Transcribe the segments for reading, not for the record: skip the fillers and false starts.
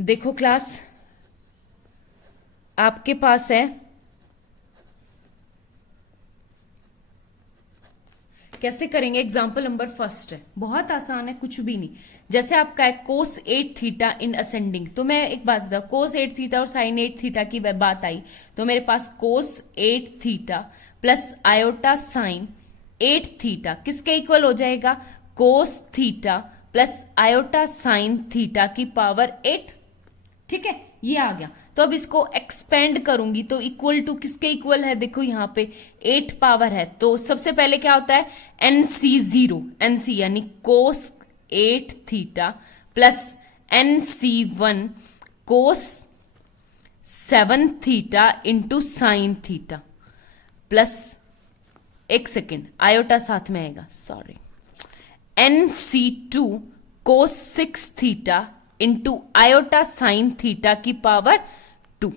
देखो क्लास, आपके पास है, कैसे करेंगे? एग्जाम्पल नंबर फर्स्ट है, बहुत आसान है, कुछ भी नहीं। जैसे आपका है कोस 8 थीटा इन असेंडिंग, तो मैं एक बात बता, कोस 8 थीटा और साइन 8 थीटा की बात आई तो मेरे पास कोस 8 theta plus iota sine 8 theta किसके इक्वल हो जाएगा? Cos theta plus iota sine theta की पावर 8। ठीक है, ये आ गया। तो अब इसको एक्सपेंड करूंगी तो इक्वल टू किसके इक्वल है? देखो यहां पे 8 पावर है, तो सबसे पहले क्या होता है? NC0, NC यानी कोस 8 थीटा प्लस NC1 कोस 7 theta into sine theta plus, एक सेकेंड, आयोटा साथ में आएगा, सॉरी, NC2 कोस 6 theta into iota sine theta की पावर 2।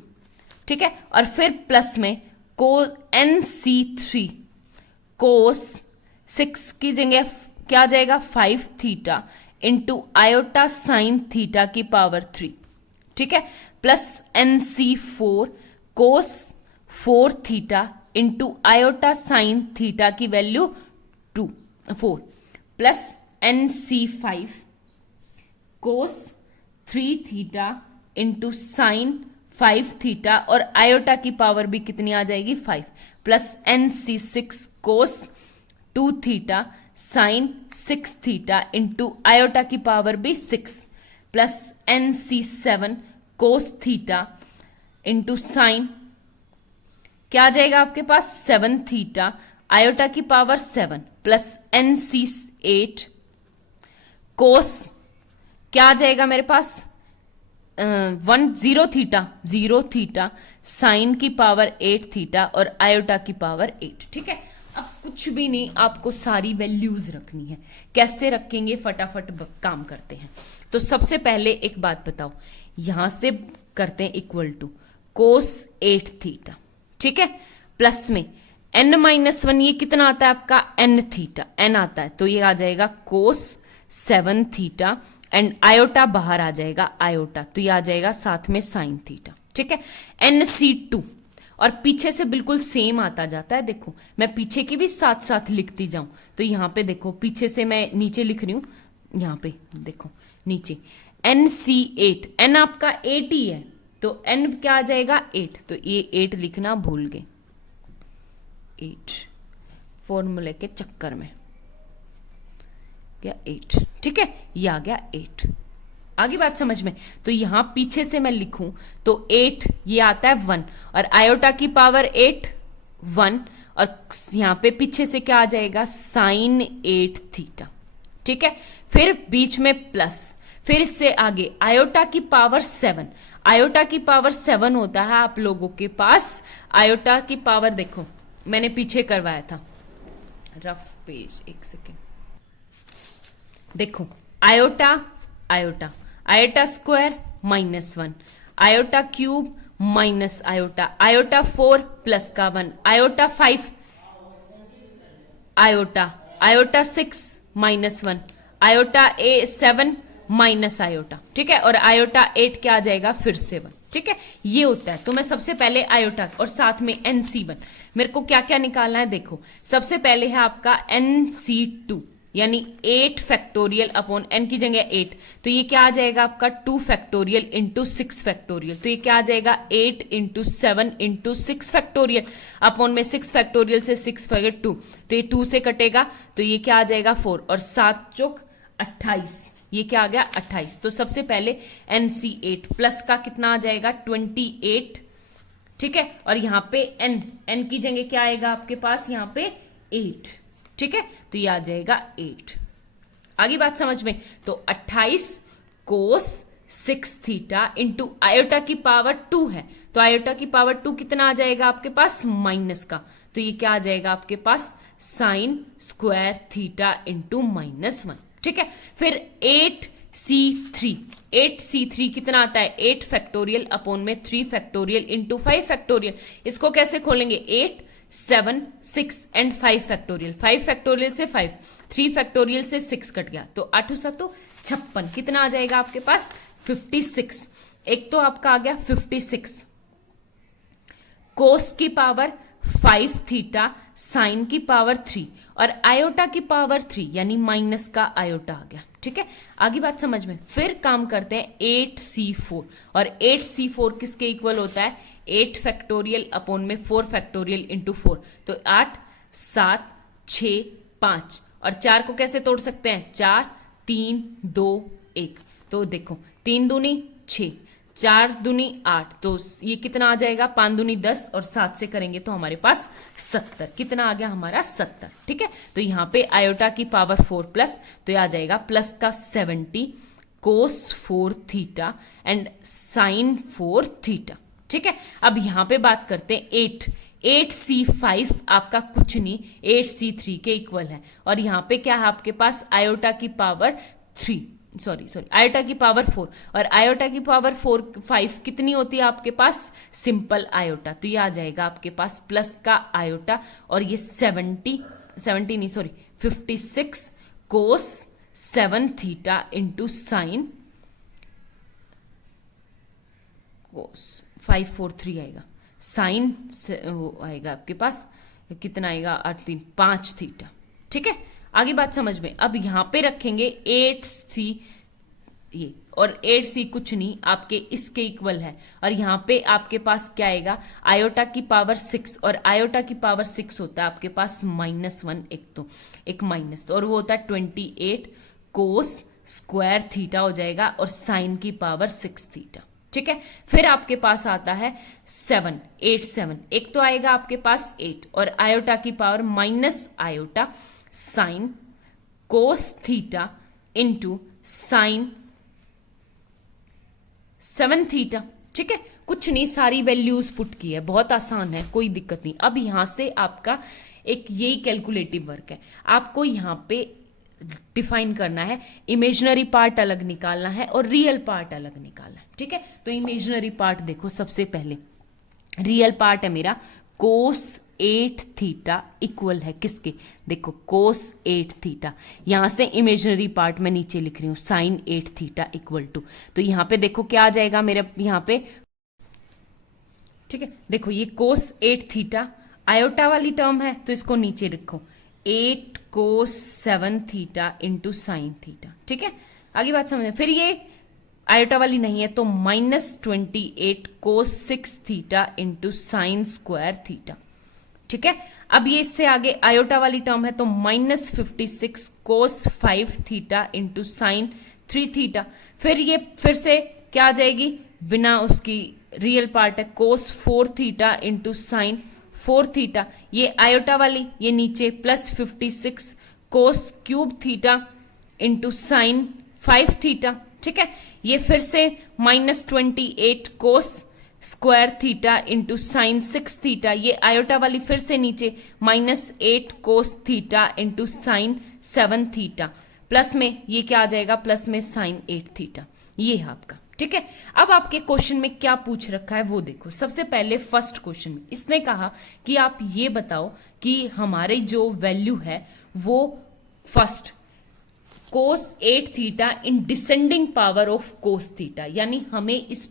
ठीक है, और फिर प्लस में को NC3 कोस 6 की जगह क्या आ जाएगा? 5 theta into iota sine theta की पावर 3। ठीक है, प्लस NC4 कोस 4 theta into iota sine theta की वैल्यू 4 प्लस NC5 कोस 3 थीटा इंटू साइन 5 थीटा और आयोटा की पावर भी कितनी आ जाएगी? 5 प्लस NC6 कोस 2 theta sine 6 theta into iota की पावर भी 6 plus NC7 cos theta into sign क्या आ जाएगा आपके पास? 7 थीटा आयोटा की पावर 7 प्लस NC8 कोस क्या आ जाएगा मेरे पास? 0 थीटा साइन की पावर 8 थीटा और आयोटा की पावर 8। ठीक है, अब कुछ भी नहीं, आपको सारी वैल्यूज रखनी है। कैसे रखेंगे? फटाफट काम करते हैं। तो सबसे पहले एक बात बताओ, यहां से करते हैं इक्वल टू कोस 8 थीटा, ठीक है, प्लस में n-1, ये कितना आता है आपका? n थीटा, n आता है, तो ये आ जाएगा कोस 7 थीटा एंड आयोटा बाहर आ जाएगा आयोटा, तो ये आ जाएगा साथ में साइन थीटा। ठीक है, NC2 और पीछे से बिल्कुल सेम आता जाता है। देखो मैं पीछे की भी साथ साथ लिखती जाऊं तो यहां पे देखो, पीछे से मैं नीचे लिख रही हूं, यहां पे देखो नीचे NC8, n आपका 8 ही है तो n क्या आ जाएगा? 8, तो ये 8 लिखना भूल गए, 8 फॉर्मूले के चक्कर में क्या 8। ठीक है, ये आ गया 8। आगे बात समझ में? तो यहां पीछे से मैं लिखूं तो 8 ये आता है 1 और आयोटा की पावर 8 1 और यहां पे पीछे से क्या आ जाएगा? Sine 8 theta. ठीक है, फिर बीच में प्लस, फिर इससे आगे आयोटा की पावर 7, आयोटा की पावर 7 होता है आप लोगों के पास, आयोटा की पावर देखो मैंने पीछे करवाया था रफ पेज, एक सेकेंड, देखो iota iota iota square -1, iota cube minus iota, iota 4 plus का 1, iota 5, iota iota 6 -1, iota 7 minus iota. ठीक है, और आयोटा 8 क्या आ जाएगा? फिर 7। ठीक है, ये होता है। तो मैं सबसे पहले आयोटा और साथ में NC1 मेरे को क्या क्या निकालना है? देखो सबसे पहले है आपका NC2 यानी 8 फैक्टोरियल अपॉन n की जगह 8, तो ये क्या आ जाएगा आपका? 2 फैक्टोरियल इंटू 6 फैक्टोरियल, तो ये क्या आ जाएगा? 8 इंटू 7 इंटू 6 फैक्टोरियल अपॉन में 6 फैक्टोरियल से 6 फैक्टर 2, तो ये 2 से कटेगा तो ये क्या आ जाएगा? 4 और 7 चौक 28, ये क्या आ गया? 28। तो सबसे पहले NC8 प्लस का कितना आ जाएगा? 28। ठीक है, और यहाँ पे n की जगह क्या आएगा आपके पास? यहाँ पे 8। ठीक है, तो ये आ जाएगा 8। आगे बात समझ में? तो 28 कोस 6 थीटा इंटू आयोटा की पावर 2 है, तो आयोटा की पावर 2 कितना आ जाएगा आपके पास? माइनस का, तो ये क्या आ जाएगा आपके पास? Sine square theta into -1। ठीक है, फिर 8C3 कितना आता है? 8 फैक्टोरियल अपॉन में 3 फैक्टोरियल इंटू 5 फैक्टोरियल। इसको कैसे खोलेंगे? 8 7 6 एंड 5 फैक्टोरियल, 5 फैक्टोरियल से 5, 3 फैक्टोरियल से 6 कट गया, तो 8 7 56 कितना आ जाएगा आपके पास? 56। एक तो आपका आ गया 56 कोस की पावर 5 थीटा साइन की पावर 3 और आयोटा की पावर 3 यानी माइनस का आयोटा आ गया। ठीक है, आगे बात समझ में। फिर काम करते हैं 8c4 और 8c4 किसके इक्वल होता है 8 फैक्टोरियल अपॉन में 4 फैक्टोरियल इंटू 4, तो 8 7 6 5 और 4 को कैसे तोड़ सकते हैं 4 3 2 1, तो देखो 3 दूनी 6 4 दूनी 8, तो ये कितना आ जाएगा 5 दूनी 10 और 7 से करेंगे तो हमारे पास 70, कितना आ गया हमारा 70। ठीक है, तो यहाँ पे आयोटा की पावर 4 प्लस, तो ये आ जाएगा प्लस का 70 कोस 4 थीटा एंड साइन 4 थीटा। ठीक है, अब यहाँ पे बात करते हैं 8c5 आपका कुछ नहीं 8c3 के इक्वल है और यहाँ पे क्या है आपके पास आयोटा की पावर 3 सॉरी आयोटा की पावर 4 और आयोटा की पावर 5 कितनी होती है आपके पास सिंपल आयोटा, तो ये आ जाएगा आपके पास प्लस का आयोटा और ये 56 कोस 7 थीटा इंटू साइन कोस 543 आएगा साइन आएगा आपके पास कितना आएगा 8 3 5 थीटा। ठीक है, आगे बात समझ में। अब यहां पे रखेंगे 8c ये और 8c कुछ नहीं आपके इसके इक्वल है और यहां पे आपके पास क्या आएगा आयोटा की पावर 6 और आयोटा की पावर 6 होता है आपके पास -1 एक माइनस और वो होता है 28 कोस स्क्वायर थीटा हो जाएगा और साइन की पावर 6 थीटा। ठीक है, फिर आपके पास आता है 7 एक तो आएगा आपके पास 8 और आयोटा की power minus iota sine cos theta into sign 7 theta. ठीक है, कुछ नहीं सारी वैल्यूज पुट की है, बहुत आसान है, कोई दिक्कत नहीं। अब यहां से आपका एक यही कैलकुलेटिव वर्क है, आपको यहां पे डिफाइन करना है, इमेजिनरी पार्ट अलग निकालना है और रियल पार्ट अलग निकालना है। ठीक है, तो इमेजिनरी पार्ट देखो, सबसे पहले रियल पार्ट है मेरा कोस 8 थीटा इक्वल है किसके, देखो कोस 8 थीटा, यहां से इमेजिनरी पार्ट मैं नीचे लिख रही हूं साइन 8 थीटा इक्वल टू, तो यहां पे देखो क्या आ जाएगा मेरे यहां पे। ठीक है, देखो ये कोस 8 थीटा आयोटा वाली टर्म है तो इसको नीचे रखो 8 कोस 7 थीटा इंटू साइन थीटा। ठीक है, आगे बात समझे। फिर ये आयोटा वाली नहीं है तो -28 cos 6 theta into sine square theta. ठीक है, अब ये इससे आगे आयोटा वाली टर्म है तो -56 कोस 5 थीटा इंटू साइन 3 थीटा। फिर ये फिर से क्या आ जाएगी बिना उसकी रियल पार्ट है कोस 4 थीटा इंटू साइन 4 थीटा, ये आयोटा वाली ये नीचे +56 cos cube theta into sign 5 theta. ठीक है, ये फिर से -28 कोस square theta into sign 6 theta, ये आयोटा वाली फिर से नीचे -8 cos theta into sign 7 theta, plus में ये क्या आ जाएगा प्लस में साइन 8 थीटा, ये है आपका। ठीक है, अब आपके क्वेश्चन में क्या पूछ रखा है वो देखो। सबसे पहले फर्स्ट क्वेश्चन में इसने कहा कि आप ये बताओ कि हमारी जो वैल्यू है वो first cos 8 theta in descending power of cos theta, यानी हमें इस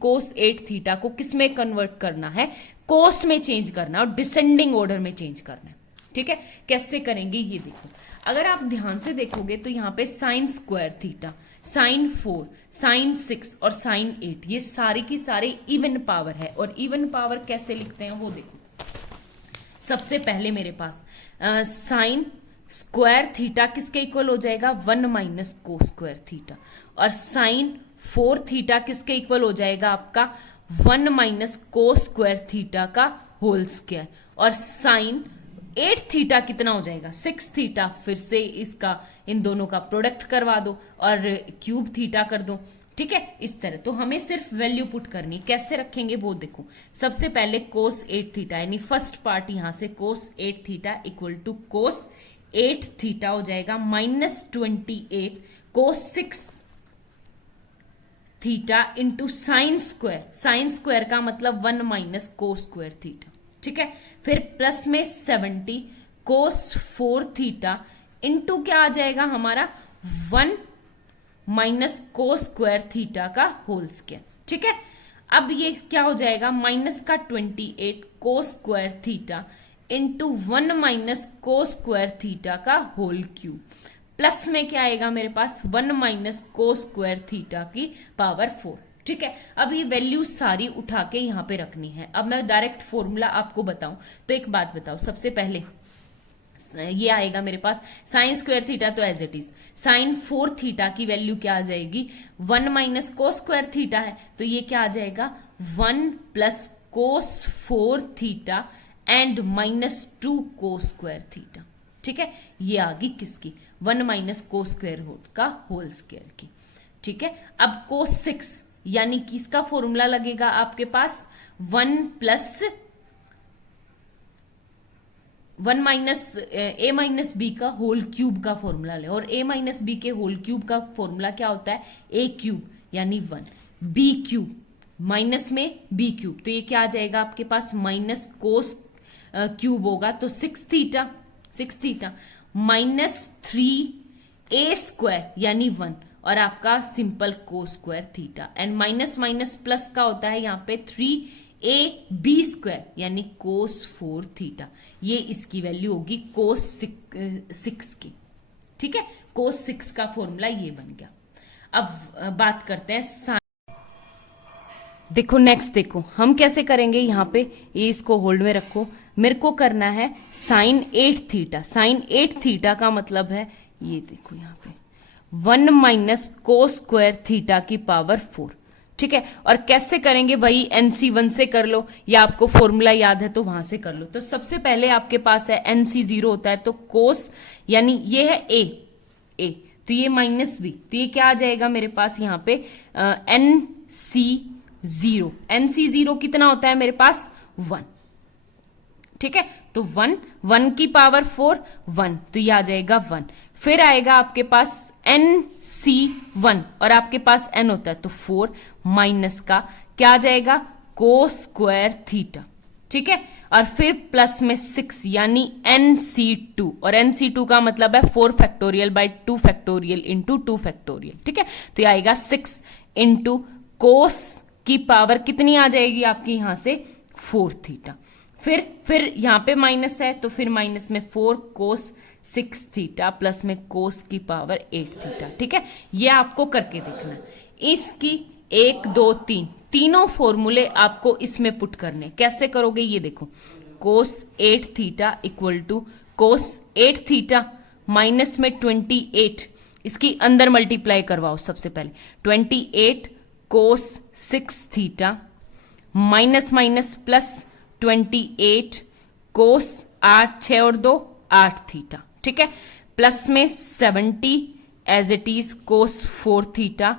कोस 8 थीटा को किस में कन्वर्ट करना है, कोस में चेंज करना है और डिसेंडिंग ऑर्डर में चेंज करना है। ठीक है, कैसे करेंगे ये देखो। अगर आप ध्यान से देखोगे तो यहाँ पे sine square theta, sine 4, sine 6 और साइन 8 ये सारी की सारी इवन पावर है और इवन पावर कैसे लिखते हैं वो देखो। सबसे पहले मेरे पास साइन स्क्वायर थीटा किसके इक्वल हो जाएगा 1 माइनस को स्क्वायर थीटा और साइन 4 थीटा किसके इक्वल हो जाएगा आपका 1 माइनस को स्क्वायर थीटा का होल स्क्वायर और साइन 8 थीटा कितना हो जाएगा 6 थीटा, फिर से इसका इन दोनों का प्रोडक्ट करवा दो और क्यूब थीटा कर दो। ठीक है, इस तरह तो हमें सिर्फ वैल्यू पुट करनी, कैसे रखेंगे वो देखो। सबसे पहले कोस 8 थीटा यानी फर्स्ट पार्ट यहां से cos 8 theta equal to cos 8 theta हो जाएगा -28 cos 6 theta into sine square का मतलब 1 माइनस को स्क्वायर थीटा। ठीक है, फिर प्लस में 70 कोस 4 थीटा इंटू क्या आ जाएगा हमारा 1 माइनस को स्क्वायर थीटा का होल स्क्वायर, ठीक है। अब ये क्या हो जाएगा, माइनस का 28 को स्क्वायर थीटा इंटू 1 माइनस को स्क्वायर थीटा का होल क्यूब, प्लस में क्या आएगा मेरे पास 1 माइनस को स्क्वायर थीटा की पावर 4, ठीक है। अब ये वैल्यू सारी उठा के यहाँ पे रखनी है। अब मैं डायरेक्ट फॉर्मूला आपको बताऊं तो एक बात बताओ, सबसे पहले ये आएगा मेरे पास साइन स्क्वायर थीटा, तो as it is sine 4 theta की वैल्यू क्या आ जाएगी, 1 माइनस कोस स्क्वायर थीटा है तो ये क्या आ जाएगा 1 plus cos 4 theta and minus 2 cos square theta, ठीक है। ये आ गई किसकी, 1 माइनस कोस स्क्वायर का होल स्क्वायर की, ठीक है। अब कोस 6 यानी कि इसका फॉर्मूला लगेगा आपके पास 1 प्लस 1 माइनस ए माइनस बी का होल क्यूब का फॉर्मूला ले, और ए माइनस बी के होल क्यूब का फॉर्मूला क्या होता है, ए क्यूब यानी 1, बी क्यूब माइनस में बी क्यूब, तो ये क्या आ जाएगा आपके पास माइनस कोस क्यूब होगा तो 6 थीटा माइनस 3 ए स्क्वायर यानी 1 और आपका simple cos square theta, and minus minus plus का होता है यहाँ पे 3 ए बी स्क्वायर यानी कोस 4 थीटा, ये इसकी वैल्यू होगी कोस 6 की, ठीक है। कोस 6 का फॉर्मूला ये बन गया। अब बात करते हैं साइन, देखो नेक्स्ट देखो हम कैसे करेंगे, यहाँ पे ये इसको होल्ड में रखो, मेरे को करना है साइन 8 थीटा, साइन 8 थीटा का मतलब है ये देखो यहाँ पे 1 माइनस कोस स्क्वायर थीटा की पावर 4, ठीक है। और कैसे करेंगे वही NC1 से कर लो, या आपको फॉर्मूला याद है तो वहां से कर लो। तो सबसे पहले आपके पास है NC0 होता है तो कोस यानी ये है ए तो ये माइनस बी, तो ये क्या आ जाएगा मेरे पास यहाँ पे NC0 कितना होता है मेरे पास 1, ठीक है। तो 1 की पावर 4 1, तो ये आ जाएगा 1। फिर आएगा आपके पास NC1 और आपके पास n होता है तो 4 माइनस का क्या आ जाएगा कोस स्क्वायर थीटा, ठीक है। और फिर प्लस में 6 यानी NC2, और NC2 का मतलब है 4 factorial by 2 factorial into 2 factorial, ठीक है। तो ये आएगा 6 इंटू कोस की पावर कितनी आ जाएगी आपकी यहां से 4 थीटा, फिर यहां पे माइनस है तो फिर माइनस में 4 कोस 6 थीटा प्लस में कोस की पावर 8 थीटा, ठीक है। ये आपको करके देखना है। इसकी 1 2 3 तीनों फॉर्मूले आपको इसमें पुट करने, कैसे करोगे ये देखो, cos 8 theta equal to cos 8 theta minus में 28, इसकी अंदर मल्टीप्लाई करवाओ सबसे पहले 28 cos 6 theta minus minus plus 28 cos 8 6 और 2 8 थीटा, ठीक है। प्लस में 70 as it is cos 4 theta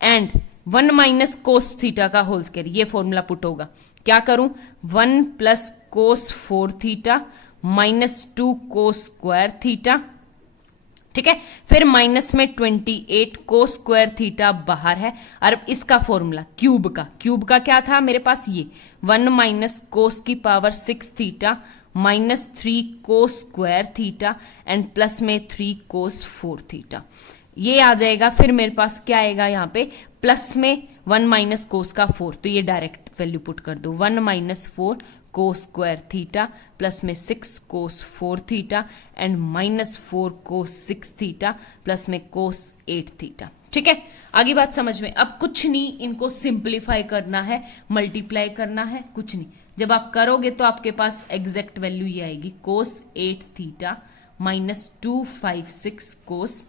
and 1 minus cos theta का होल स्क्वायर, ये फॉर्मूला पुट होगा। क्या करूं 1 plus cos 4 theta minus 2 cos square theta, ठीक है। फिर माइनस में 28 कोस स्क्वायर थीटा बाहर है, और इसका फॉर्मूला क्यूब का क्या था मेरे पास ये 1 माइनस कोस की power 6 theta minus 3 cos square theta and plus में 3 कोस 4 थीटा, ये आ जाएगा। फिर मेरे पास क्या आएगा यहाँ पे प्लस में 1 माइनस कोस का 4, तो ये डायरेक्ट वैल्यू पुट कर दो 1 माइनस 4 कोस स्क्वायर थीटा प्लस में 6 कोस 4 theta and minus 4 cos 6 theta plus में कोस 8 थीटा, ठीक है। आगे बात समझ में, अब कुछ नहीं, इनको सिंप्लीफाई करना है, मल्टीप्लाई करना है, कुछ नहीं। जब आप करोगे तो आपके पास एग्जैक्ट वैल्यू ये आएगी कोस 8 थीटा माइनस 256 कोस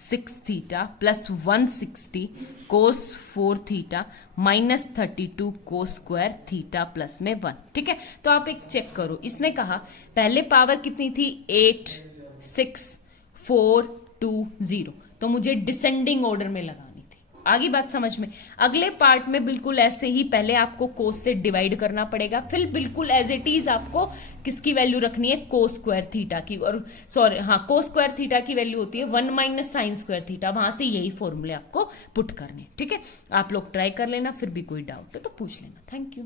6 थीटा प्लस 160 कोस 4 थीटा माइनस 32 कोस स्क्वायर थीटा प्लस में 1, ठीक है। तो आप एक चेक करो, इसने कहा पहले पावर कितनी थी 8 6 4 2 0, तो मुझे डिसेंडिंग ऑर्डर में लगानी थी। आगे बात समझ में, अगले पार्ट में बिल्कुल ऐसे ही पहले आपको कोस से डिवाइड करना पड़ेगा, फिर बिल्कुल एज इट इज आपको किसकी वैल्यू रखनी है कोस स्क्वायर थीटा की, और सॉरी हाँ कोस स्क्वायर थीटा की वैल्यू होती है 1 माइनस साइन स्क्वायर थीटा, वहां से यही फॉर्मूले आपको पुट करने, ठीक है। आप लोग ट्राई कर लेना, फिर भी कोई डाउट है तो पूछ लेना। Thank you.